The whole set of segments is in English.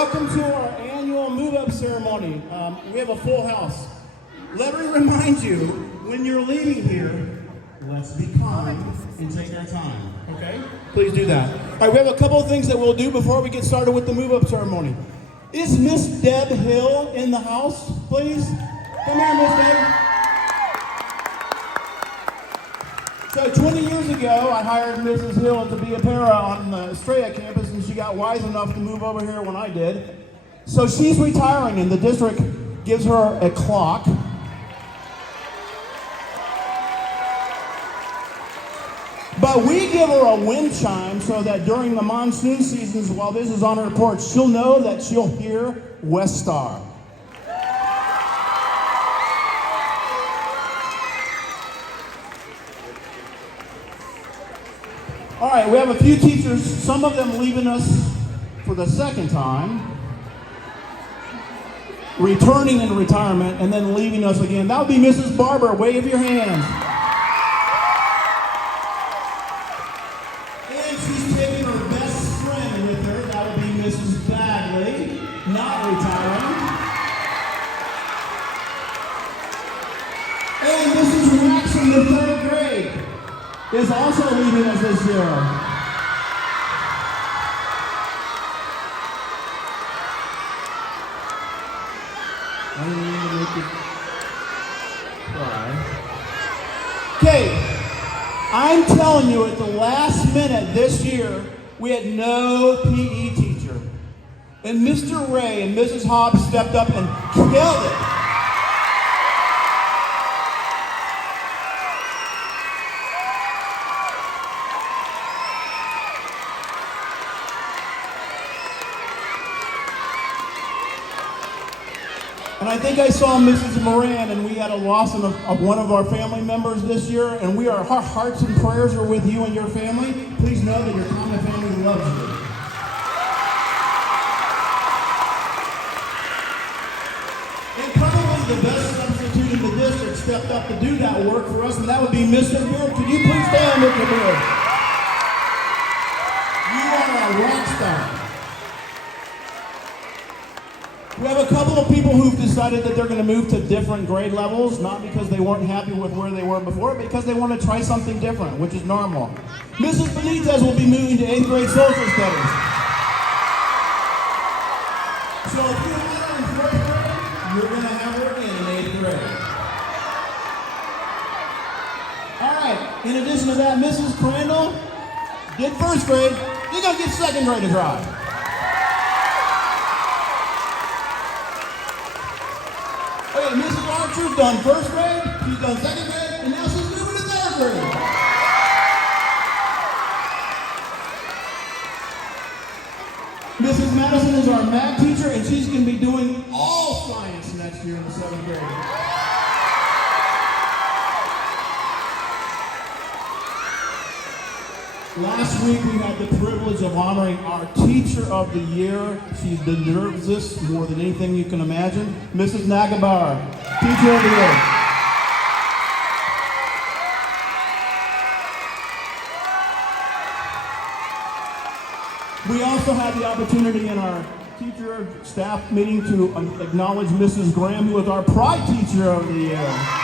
welcome to our annual move-up ceremony. We have a full house. Let me remind you, when you're leaving here, let's be kind and take our time, okay? Please do that. All right, we have a couple of things that we'll do before we get started with the move-up ceremony. Is Miss Deb Hill in the house, please? Come here, Miss Deb. So 20 years ago, I hired Mrs. Hill to be a para on the Estrella campus, and she got wise enough to move over here when I did. So she's retiring, and the district gives her a clock. But we give her a wind chime so that during the monsoon seasons, while this is on her porch, she'll know that she'll hear Westar. All right, we have a few teachers, some of them leaving us for the second time, returning in retirement, and then leaving us again. That would be Mrs. Barber. Wave your hands. And she's taking her best friend with her. That would be Mrs. Bagley, not retiring. And Mrs. Rex in the third grade is also leaving us this year. I didn't mean to make you cry. Okay, I'm telling you, at the last minute this year, we had no PE teacher. And Mr. Ray and Mrs. Hobbs stepped up and killed it. And I think I saw Mrs. Moran, and we had a loss of one of our family members this year, and our hearts and prayers are with you and your family. Please know that your common family loves you. And probably the best substitute in the district stepped up to do that work for us, and that would be Mr. Beard. Could you please stand, Mr. Beard? You are a rock star. We have a couple of people who've decided that they're going to move to different grade levels, not because they weren't happy with where they were before, but because they want to try something different, which is normal. Mrs. Benitez will be moving to 8th grade social studies. So if you had her in 4th grade, you're going to have her again in 8th grade. All right, in addition to that, Mrs. Crandall did 1st grade. You're going to get 2nd grade to try. Okay, Mrs. Archer's done 1st grade, she's done 2nd grade, and now she's moving to 3rd grade. Mrs. Madison is our math teacher, and she's going to be doing all science next year in the 7th grade. Last week we had the privilege of honoring our Teacher of the Year. She deserves this more than anything you can imagine. Mrs. Nagabar, Teacher of the Year. We also had the opportunity in our teacher staff meeting to acknowledge Mrs. Graham, who was our Pride Teacher of the Year.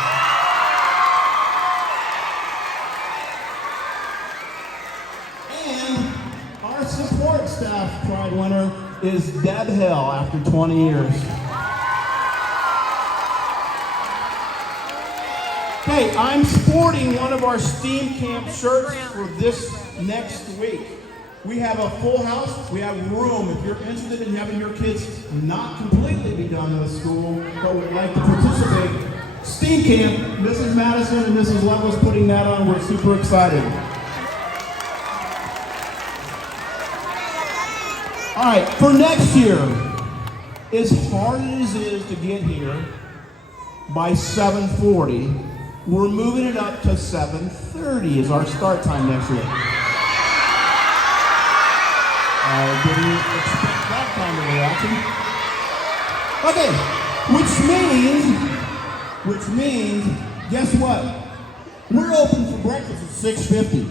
Support staff Pride winner is Deb Hill after 20 years. Hey, I'm sporting one of our STEAM camp shirts for this next week. We have a full house. We have room. If you're interested in having your kids not completely be done with school, but would like to participate, STEAM camp, Mrs. Madison and Mrs. Love was putting that on. We're super excited. All right, for next year, as hard as it is to get here by 7:40, we're moving it up to 7:30 as our start time next year. I didn't expect that kind of reaction. Okay, which means, guess what? We're open for breakfast at 6:50.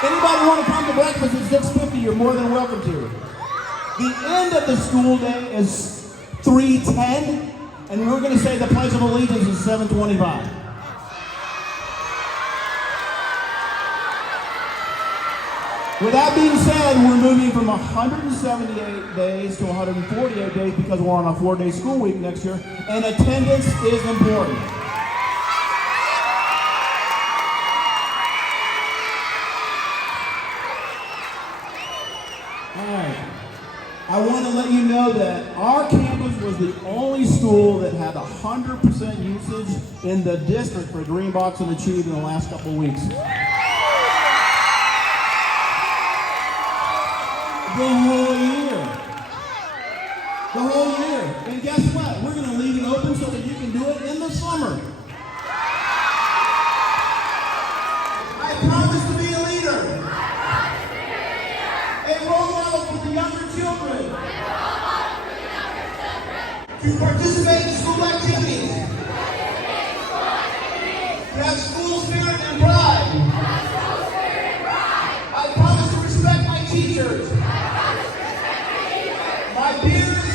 Anybody want to come to breakfast at 6:50, you're more than welcome to. The end of the school day is 3:10, and we're going to say the Pledge of Allegiance is 7:25. With that being said, we're moving from 178 days to 148 days because we're on a 4-day school week next year, and attendance is important. All right. I want to let you know that our campus was the only school that had 100% usage in the district for Green Box and Achieve in the last couple of weeks. The whole year. The whole year. And guess what? We're going to leave it open so that you can do it in the summer. I promise to be a leader. A role model for the younger children. To participate in school activities. To have school spirit and pride. I promise to respect my teachers. My peers,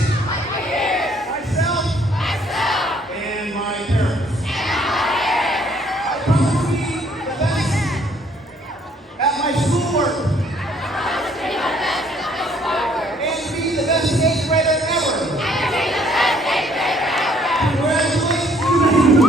myself, and my parents. I promise to be the best at my schoolwork. And to be the best 8th grader ever. Congratulations to you.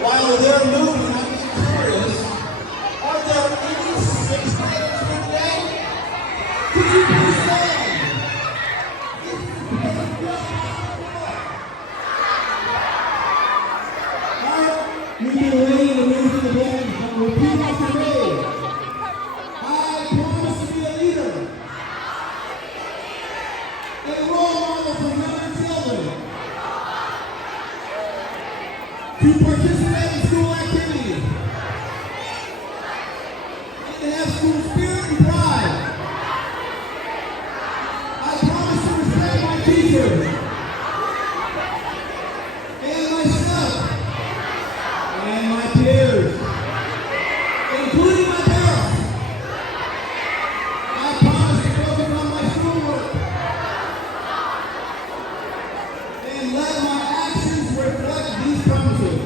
While they're moving, I'm curious, are there any 6th graders here today? Could you please stand? Alright, you get ready to move to the bed. Repeat after me. I promise to be a leader. A role model for younger children. To participate in school activities. And to have school spirit and pride. I promise to respect my teachers. And myself. And my peers. Including my parents. I promise to focus on my schoolwork. And let my actions reflect these promises.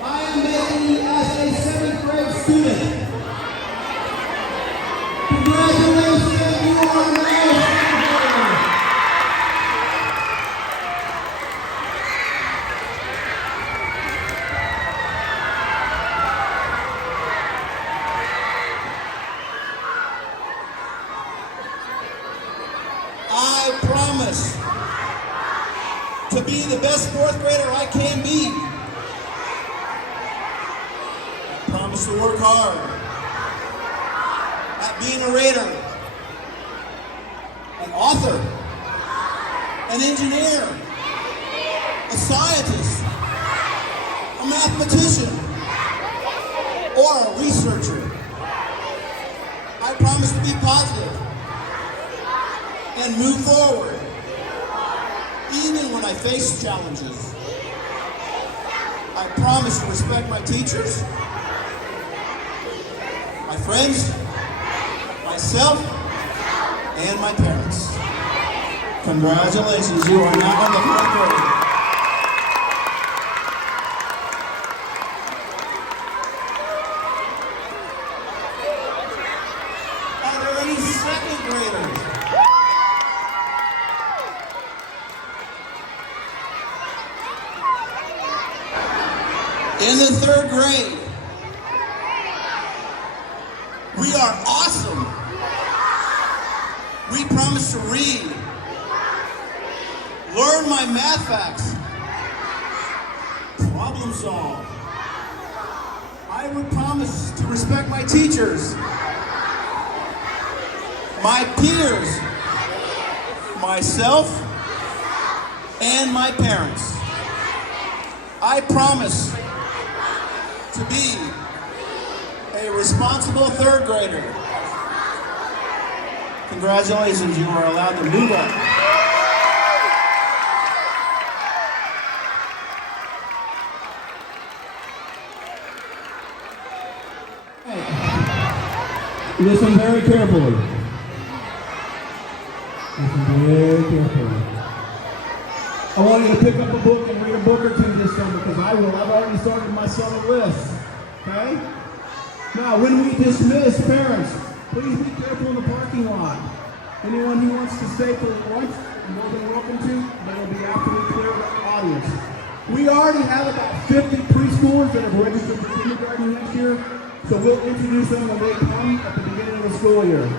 I am making you as a 7th grade student. Congratulations, you are now a 7th grader. I promise to be the best 4th grader I can be. I promise to work hard at being a writer, an author, an engineer, a scientist, a mathematician, or a researcher. I promise to be positive and move forward, even when I face challenges. I promise to respect my teachers, my friends, myself, and my parents. Congratulations, you are now in the 4th grade. Are there any 2nd graders? In the 3rd grade, we are awesome. We promise to read, learn my math facts, problem solve. I would promise to respect my teachers my peers, myself, and my parents. I promise to be a responsible third grader. Congratulations, you are allowed to move up. Listen very carefully. Listen very carefully. I want you to pick up a book and read a book or two this summer, because I will. I've already started my summer list. Okay? Now, when we dismiss, parents, please be careful in the parking lot. Anyone who wants to stay for lunch, you're more than welcome to, but it'll be after we clear the audience. We already have about 50 preschoolers that have registered for kindergarten next year, so we'll introduce them when they come at the beginning of the school year.